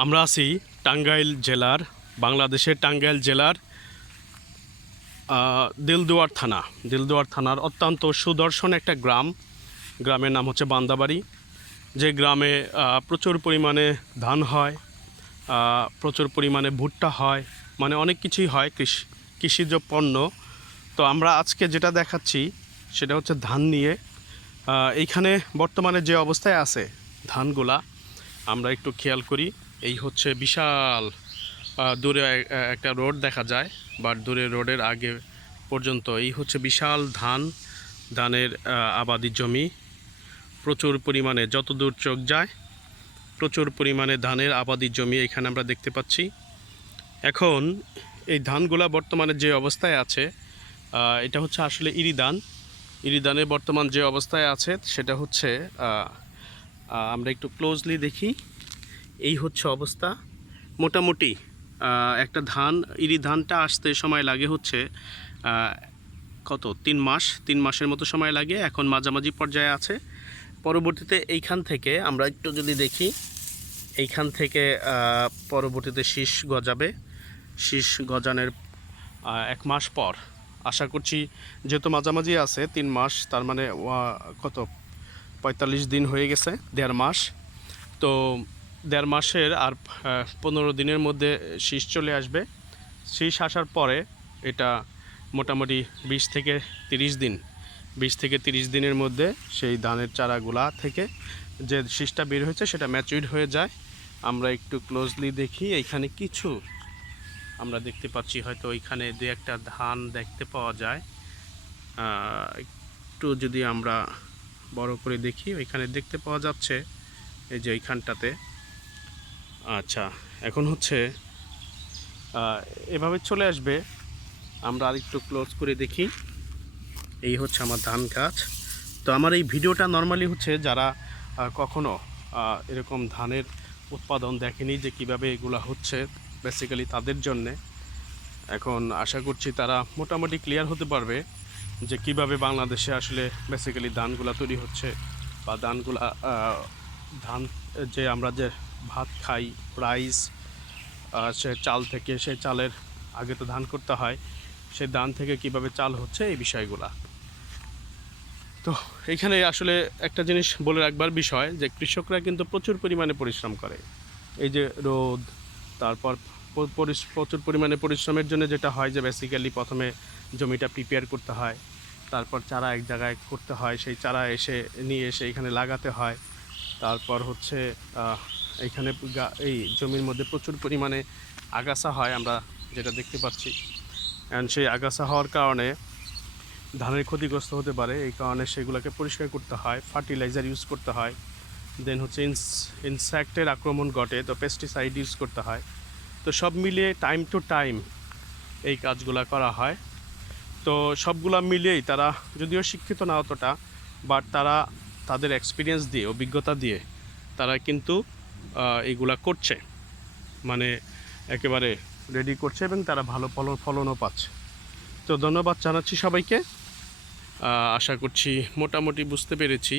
আমরা আছি টাঙ্গাইল জেলার, বাংলাদেশের টাঙ্গাইল জেলার দিলদুয়ার থানার অত্যন্ত সুদর্শন একটা গ্রামের নাম হচ্ছে বান্দাবাড়ি। যে গ্রামে প্রচুর পরিমাণে ধান হয়, প্রচুর পরিমাণে ভুট্টা হয়, মানে অনেক কিছুই হয়, কৃষিজ পণ্য। তো আমরা আজকে যেটা দেখাচ্ছি সেটা হচ্ছে ধান নিয়ে। এইখানে বর্তমানে যে অবস্থায় আছে ধানগুলা, আমরা একটু খেয়াল করি। এই হচ্ছে বিশাল দূরে একটা রোড দেখা যায়, বাট দূরে রোডের আগে পর্যন্ত এই হচ্ছে বিশাল ধানের আবাদি জমি। প্রচুর পরিমাণে, যত দূর চোখ যায়, প্রচুর পরিমাণে ধানের আবাদি জমি এখানে আমরা দেখতে পাচ্ছি। এখন এই ধানগুলা বর্তমানে যে অবস্থায় আছে, এটা হচ্ছে আসলে ইরিধানের বর্তমান যে অবস্থায় আছে সেটা হচ্ছে, আমরা একটু ক্লোজলি দেখি। এই হচ্ছে অবস্থা। মোটামুটি একটা ধানটা আসতে সময় লাগে হচ্ছে কত 3 মাসের মতো সময় লাগে। এখন মাঝামাঝি পর্যায়ে আছে। পরবর্তীতে এইখান থেকে আমরা একটু যদি দেখি, এইখান থেকে পরবর্তীতে শীষ গজাবে। শীষ গজানোর 1 মাস পর আশা করছি, যেহেতু মাঝামাঝি আছে 3 মাস, তার মানে কত 45 দিন হয়ে গেছে, 1.5 মাস। তো 1.5 মাসের আর 15 দিনের মধ্যে শীষ চলে আসবে। শীষ আসার পরে এটা মোটামুটি 20 থেকে 30 দিনের মধ্যে সেই ধানের চারাগুলা থেকে যে শীষটা বের হয়েছে সেটা ম্যাচিউরড হয়ে যায়। আমরা একটু ক্লোজলি দেখি, এইখানে কিছু আমরা দেখতে পাচ্ছি, হয়তো ওইখানে 2-1টা ধান দেখতে পাওয়া যায়। একটু যদি আমরা বড় করে দেখি, ওইখানে দেখতে পাওয়া যাচ্ছে এই যে এইখানটাতে। আচ্ছা, এখন হচ্ছে এভাবে চলে আসবে। আমরা আরেকটু ক্লোজ করে দেখি। এই হচ্ছে আমার ধান গাছ। তো আমার এই ভিডিওটা নর্মালি হচ্ছে যারা কখনো এরকম ধানের উৎপাদন দেখেনি, যে কিভাবে এগুলা হচ্ছে, বেসিক্যালি তাদের জন্যে। এখন আশা করছি তারা মোটামুটি ক্লিয়ার হতে পারবে যে কিভাবে বাংলাদেশে আসলে বেসিক্যালি ধানগুলা তৈরি হচ্ছে, বা ধান যে আমরা যে ভাত খাই, রাইস, সে চাল থেকে, সেই চালের আগে তো ধান করতে হয়, সেই ধান থেকে কিভাবে চাল হচ্ছে, এই বিষয়গুলা। তো এইখানে আসলে একটা জিনিস বলে রাখবার বিষয়, যে কৃষকরা কিন্তু প্রচুর পরিমাণে পরিশ্রম করে। এই যে রোদ, তারপর প্রচুর পরিমাণে পরিশ্রমের জন্য যেটা হয় যে বেসিক্যালি প্রথমে জমিটা প্রিপেয়ার করতে হয়, তারপর চারা এক জায়গায় করতে হয়, সেই চারা নিয়ে এসে এখানে লাগাতে হয়। তারপর হচ্ছে এইখানে এই জমির মধ্যে প্রচুর পরিমাণে আগাছা হয়, আমরা যেটা দেখতে পাচ্ছি। অ্যান্ড সেই আগাছা হওয়ার কারণে ধানের ক্ষতিগ্রস্ত হতে পারে। এই কারণে সেগুলোকে পরিষ্কার করতে হয়, ফার্টিলাইজার ইউজ করতে হয়। দেন হচ্ছে ইনসেক্টের আক্রমণ ঘটে, তো পেস্টিসাইড ইউজ করতে হয়। তো সব মিলিয়ে টাইম টু টাইম এই কাজগুলা করা হয়। তো সবগুলা মিলিয়েই তারা, যদিও শিক্ষিত না অতটা, বাট তারা তাদের এক্সপিরিয়েন্স দিয়ে, অভিজ্ঞতা দিয়ে তারা কিন্তু এইগুলা করছে, মানে একেবারে রেডি করছে, এবং তারা ভালো ফলনও পাচ্ছে। তো ধন্যবাদ জানাচ্ছি সবাইকে। আশা করছি মোটামুটি বুঝতে পেরেছি।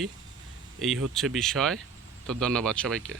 এই হচ্ছে বিষয়। তো ধন্যবাদ সবাইকে।